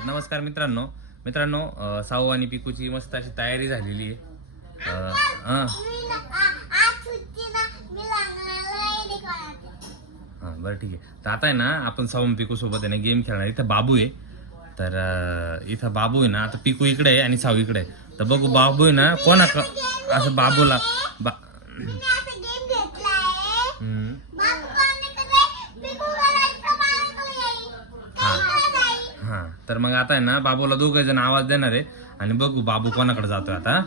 तर नमस्कार मित्रांनो. मित्रांनो साऊ आणि पिकूची मस्त अशी तयारी झालेली आहे. हां. बरं ठीक आहे. तर आता आहे ना आपण साऊ आणि पिकू सोबत आहे ना गेम खेळणार. इथं बाबू आहे. तर इथं बाबू आहे ना आता पिकू इकडे आहे आणि साऊ इकडे आहे. तर बघू बाबू आहे ना कोणा असं बाबूला बा तर मग आता आहे ना बाबूला दोघे जण आवाज देणार आहे. आणि बघू बाबू कोणाकडे जातोय आता.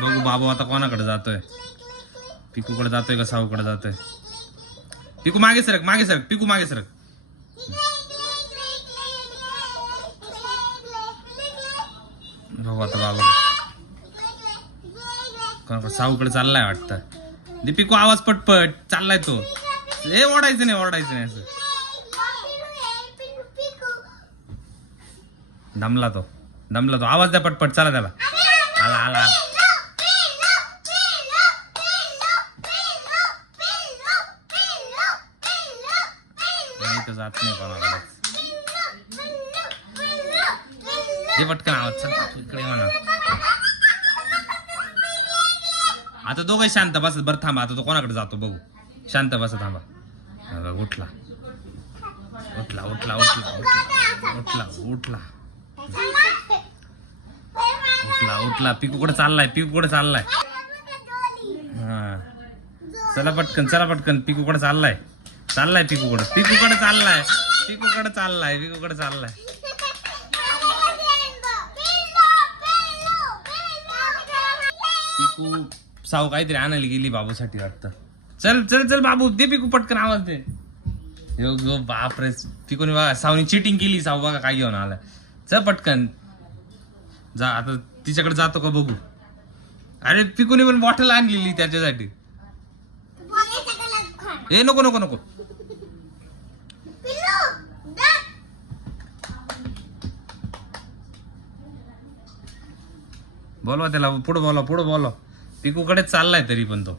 बघू बाबू आता कोणाकडे जातोय. पिकूकडे जातोय का साऊकडे जातोय? पिकू मागे सरक मागे सरक पिकू मागे सरक. बघू आता बाबा. साऊकडे चाललाय वाटतं. दीपिको आवाज पटपट. चाललाय तो. हे ओढायचं नाही ओढायचं नाही असं. दमला तो. दमला तो. आवाज द्या पटपट. चला त्याला. आला आला. जात नाही कोणाकडे. दे पटकन आवाज चल इकडे म्हणा. आता दोघं शांत बसत बरं थांबा आता तो कोणाकडे जातो बघू. शांत बस थांबा. हा बघ, उठला. उठला उठला उठला उठला उठला उठला. उठला उठला. कुठे चाललाय? पिकूकडे चाललाय? हा. चला पटकन चला पटकन. पिकूकडे चाललाय? चाललाय पिकूकडे पिकूकडे चाललाय? पिकूकडे चाललाय? पिकूकडे चाललाय? पिकू साऊ काहीतरी आणायला गेली बाबूसाठी वाटतं. चल चल चल बाबू दे पिकू पटकन आवाज दे. यो गो बापरे पिकूने बघा सावनी चिटिंग केली साऊ बघा काय घेऊन आलाय. चल पटकन. जा आता तिच्याकडे जातो का बघू? अरे पिकूने पण बॉटल आणलेली त्याच्यासाठी. ए नको नको नको. बोलवा त्याला पुढं बोला पुढं बोलवा. पिकूकडे चाललाय तरी पण तो.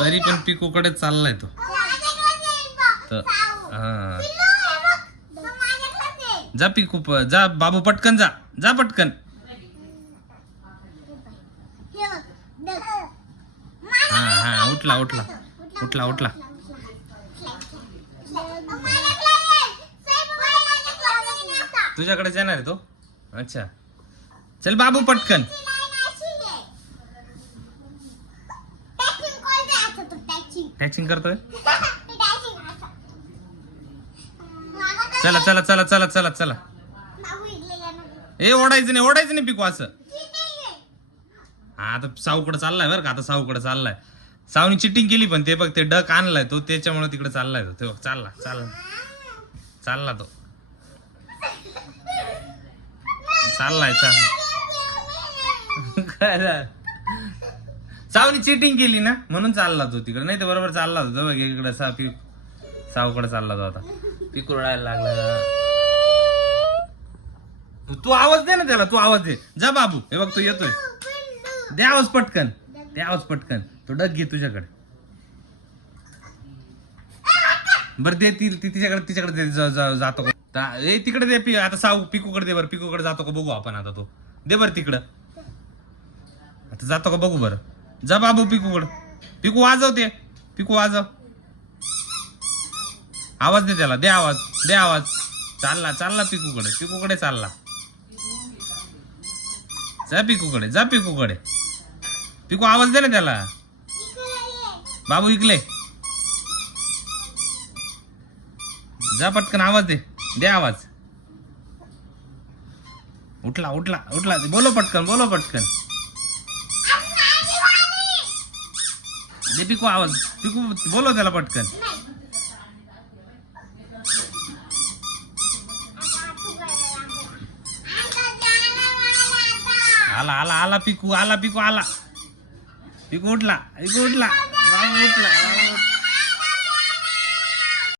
तरी पण पिकूकडे चाललाय तो. तर हा. जा पिकू प- जा बाबू पटकन जा. जा पटकन. हा हा उठला उठला. उठला उठला. तुझ्याकडेच येणार आहे तो? अच्छा. चल बाबू पटकन. टॅचिंग करतोय? चला चला चला चला चला चला. ए ओढायचं नाही ओढायचं नाही पिकू असं. हा आता साऊकडे चाललाय बरं का आता साऊकडे चाललाय. सावनी चिटिंग केली पण ते बघ ते डक आणलाय तो त्याच्यामुळे तिकडे चाललाय तो. ते बघ चालला चालला. चालला तो. चाललाय चाल काय झालं? सावनी चिटिंग केली ना म्हणून चालला तो तिकडे. नाही तर बरोबर चालला होता बघ इकडे सा पी सावकडे चालला तो आता. पिकू रडायला लागला. तू आवाज दे ना त्याला तू आवाज दे. जा बाबू हे बघ तू येतोय. दे आवाज पटकन दे आवाज पटकन. तो डग घे तुझ्याकडे. बरं दे ती ती तिच्याकडे तिच्याकडे दे, जातो. का ए तिकडे दे पी आता साऊ पिकूकडे दे बरं पिकूकडे जातो का बघू आपण आता तो. दे बरं तिकडं. आता जातो का बघू बरं. जा बाबू पिकूकडं पिकू वाजव ते. पिकू वाजव. आवाज दे त्याला. दे आवाज. दे आवाज. चालला चालला पिकूकडे. पिकूकडे चालला. जा पिकूकडे. जा पिकूकडे. पिकू आवाज दे ना त्याला. बाबू इकले जा पटकन आवाज दे. दे आवाज. उठला उठला उठला. बोलो पटकन बोलो पटकन. दे पिकू आवाज. पिकू बोलव त्याला पटकन. आला आला आला पिकू आला पिकू आला. पिकू उठला पिकू उठला. उठला.